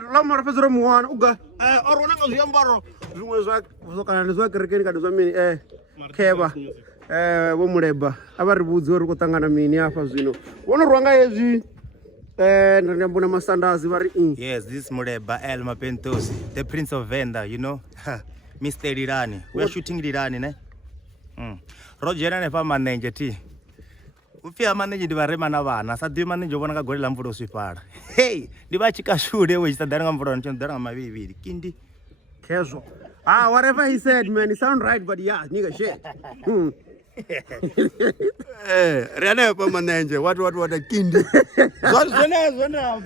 La mara fezero muana uga orona ngaziyambaro zimwe zwa kana zwa kerekeni kana zwa mini kheva wo muleba avari vhudzi uri ku tangana mini afa zwino wono rwanga hezwi ndri mbona masandazi vari yes, this muleba El Mapentosi, the prince of Venda, you know. Mr. Lirani, we are shooting Lirani ne Roger ne fa manenge ti ufia manenge ndi varema na vana sa ḓi manenge vona ka golela mvulo swifala hey ndi va chika shude we sa dana mvulo ntho dana mavivili kindi casual whatever he said man, it sound right, but yeah nigga shit Riana pa manenge what kindi zona